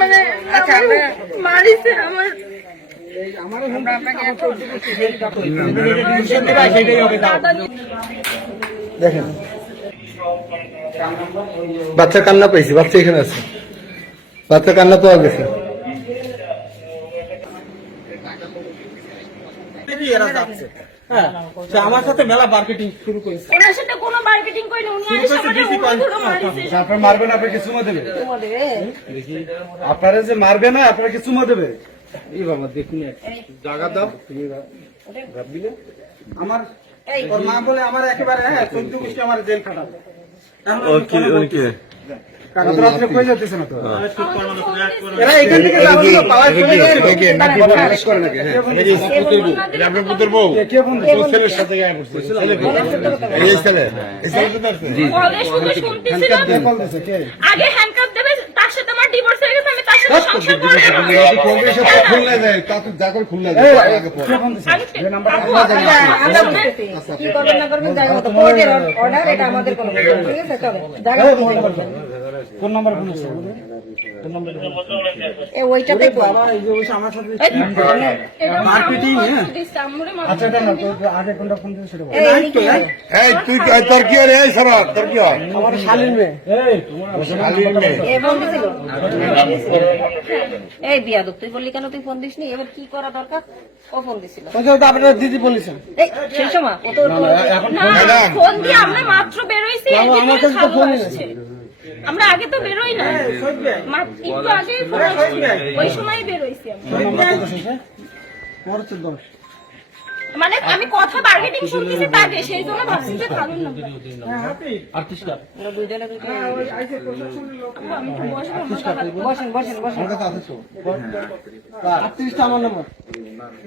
মানে মারিছে আমার দেখেন বাচ্চা কান্না পাইছি, বাচ্চা এখানে আছে, বাচ্চা কান্না পাওয়া গেছে। আমার সাথে মেলা মার্কেটিং শুরু করেছে। ওনার সাথে কোনো মার্কেটিং করিনি, উনি আরে সবাই অনুরোধ মারিছে। আপনার মারবে না, আপনাকে চুমা দেবে, আপনারা যে মারবে না আপনাকে চুমা দেবে। এই বাবা দেখুন জায়গা দাও, তুমি ভাববিলে আমার ওর মা বলে আমার একেবারে হ্যাঁ 14 গোষ্ঠী আমার জেল খাটাবে। ওকে কাগজপত্র কই যাচ্ছে না তো এরা এখান থেকে যাবে তো পাওয়ার চলে গেছে। ওকে নাকি পুলিশ করে নাকি এই যে আপনার পুত্র বউ কে বন্ধু ছেলের সাথে গায়ে পড়ছে ছেলে এই ছেলে তো জি বলে শুধু শুনতেছিলাম আগে হ্যান্ডকাপ দেবে, তার সাথে আমার ডিভোর্স হয়ে গেছে, আমি তার সাথে সংসার করব না। এই কোর্টের সাথে খুলনা যায় তা তো জায়গা খুলনা যায় আগে পড়ে এই নাম্বারটা খুলনা যায় কি করবেন না করবেন জায়গা মতো কোর্টের অর্ডার, এটা আমাদের কোনো ঠিক আছে। চলো জায়গা মতো কোন নাম্বার বলেছে কোন নাম্বার এই ওইটা দেখো আমার এই যে ওই আমার সাথে মার্কেটিং হ্যাঁ। আচ্ছা এটা না তো আগে কোনটা ফোন দিয়েছে সেটা বল। এই তুই তোর কি রে এই সরব তোর কি হয় আমার শালীন মে এই তোমার শালীন মে এই ফোন দিছিল এই বিয়াদব তুই বললি কেন তুই ফোন দিসনি? এবার কি করা দরকার? ও ফোন দিছিল ওই যে আপনার দিদি বলেছেন এই সেই সময় ও তো না ফোন দিয়ে আমরা মাত্র বের হইছি, আমার কাছে তো ফোন এসেছে, আমরা আগে তো বের হই না, একটু আগেই ফোন আসছে, ওই সময়ই বের হইছি আমরা। মানে আমি কথা মার্কেটিং শুনতেছি তাকে, সেই জন্য ভাবছি যে কারণ না আর্টিস্টটা দুইজনে আমি তো বসবো না। বসেন বসেন বসেন। আটত্রিশটা আমার নম্বর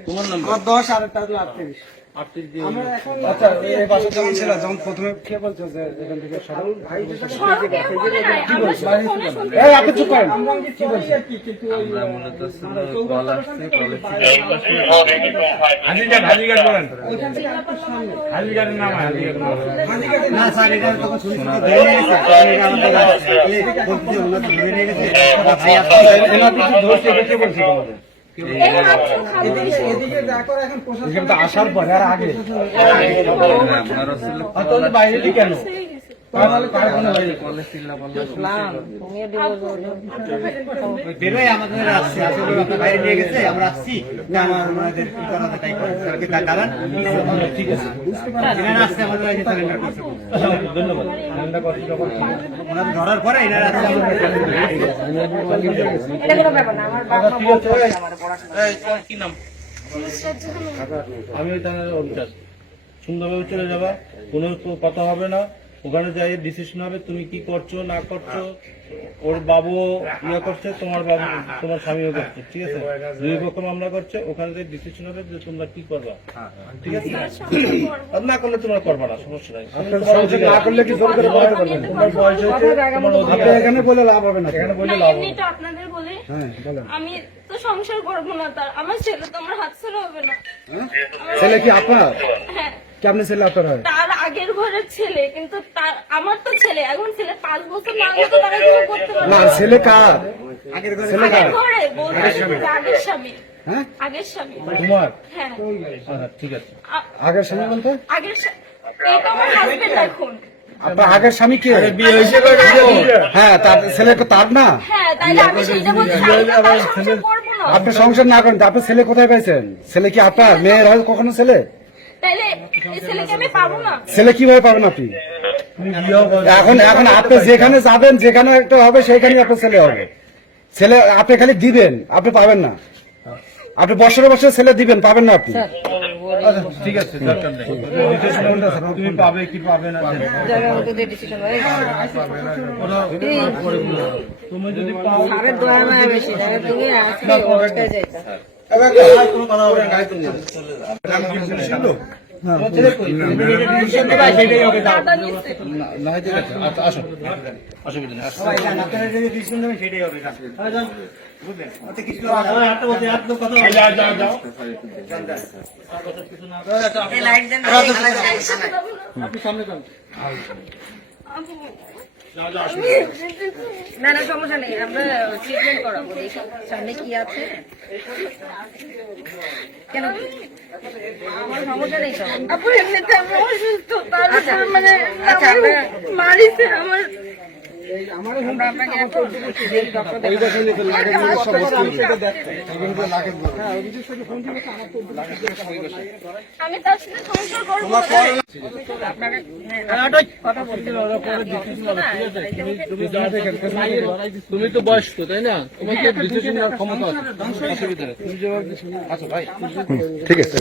তোমার নাম 10 আর একটা 38 আচ্ছা এই বাসা যখন ছিল যখন প্রথমে কে বলছো যে এখান থেকে সরল সড়কে বলে নাই, আমরা শুধু ফোনে শুনতে এই আপনি চুপ করেন কি বলছেন হাজিগার বলেন হাজিগারের নাম হাজিগার না স্যার এটা তো শুনি ধরে নিয়েছে এটা আমাদের বলতে ওনারা ধরে নিয়ে গেছে ভাই আপনারা এনাদের কিছু ধরছে কে বলছে তোমাদের এদিকে যা করে এখন প্রশাসন তো আসার পরে আর আগে আপনারা বাইরে দিকে কেন আমাদের আসছে আসলে বাইরে নিয়ে গেছে আমরা আসছি না আমাদের কি করা তাই কারণ ঠিক আছে এনারা আসছে আমাদের সারেন্ডার করছে ধন্যবাদ ওনাদের ধরার পরে এনারা আসছে এটা কোনো ব্যাপার না, আমার বাবা ঠিক আছে কি নাম? আমি ওই থানার অফিসার। সুন্দরভাবে চলে যাবা, কোনো কথা হবে না, ওখানে যাই ডিসিশন হবে তুমি কি করছো না করছো। ওর বাবু ইয়ে করছে, তোমার বাবু তোমার স্বামীও করছে, ঠিক আছে? দুই পক্ষ মামলা করছে, ওখানে যাই ডিসিশন হবে যে তোমরা কি করবা, ঠিক আছে? আর না করলে তোমরা করবা না, সমস্যা নাই। না করলে কি জোর করে বলতে পারবেন তোমার বয়স হয়েছে, তোমার অধিকার। এখানে বলে লাভ হবে না, এখানে বলে লাভ হবে এমনি তো আপনাদের বলে হ্যাঁ বলেন আমি তো সংসার করবো না, তার আমার ছেলে তো আমার হাত ছাড়া হবে না। ছেলে কি আপনার হ্যাঁ কেমনে ছেলে আপনার হয় তার আগের ঘরের ছেলে, কিন্তু তার আমার তো ছেলে এখন ছেলে 5 বছর না হলে তো তারা কিছু করতে পারবে না না। ছেলে কার আগের ছেলে আগের কার ঘরে বলতে আগের স্বামী, হ্যাঁ আগের স্বামী, তোমার হ্যাঁ আচ্ছা ঠিক আছে। আগের স্বামী বলতে আগের এই তো আমার হাজবেন্ড এখন। আপনার আগের স্বামী কে বিয়ে হয়েছে হ্যাঁ তার ছেলে তো তার না হ্যাঁ তাইলে আমি সেইটা বলছি আমি তো তার সংসার করবো না। আপনি সংসার না করেন আপনার ছেলে কোথায় পাইছেন ছেলে কি আপনার মেয়ের হয় কখনো ছেলে তাইলে এই ছেলেকে আমি পাবো না। ছেলে কিভাবে পাবেন আপনি এখন এখন আপনি যেখানে যাবেন যেখানে একটা হবে সেইখানে আপনার ছেলে হবে ছেলে আপনি খালি দিবেন আপনি পাবেন না আপনি বছরে বছরে ছেলে দিবেন পাবেন না আপনি আচ্ছা ঠিক আছে, দরকার নেই। তুমি পাবে কি পাবে না জায়গা মতো দিয়ে ডিসিশন হয় তুমি যদি পাও আরে দোয়া না বেশি জায়গা তুমি আজকে ওটাই যাইতা কোনো কথা হবে না গায়ে তুমি নাম কি ছিল দাদা নিচ্ছে। আচ্ছা আসো, অসুবিধা নেই, আসো। আপু না না সমস্যা নেই, আমরা ট্রিটমেন্ট করাবো, দেখি সামনে কি আছে। কেন আমার সমস্যা নেই তো? আপু এমনিতে আমি অসুস্থ, তার আচ্ছা। উপর মানে আচ্ছা, আমাকে আমরা- মারিছে আমার। আমরা আপনাকে এখন ডক্টর দেখাবো। আমি তার সাথে সংসার করবো। আপনাকে কথা বলতে তুমি তো বয়স্ক তাই না, তোমাকে ডিসিশন নেওয়ার ক্ষমতা আছে, অসুবিধা নেই। তুমি যে আচ্ছা ভাই ঠিক আছে।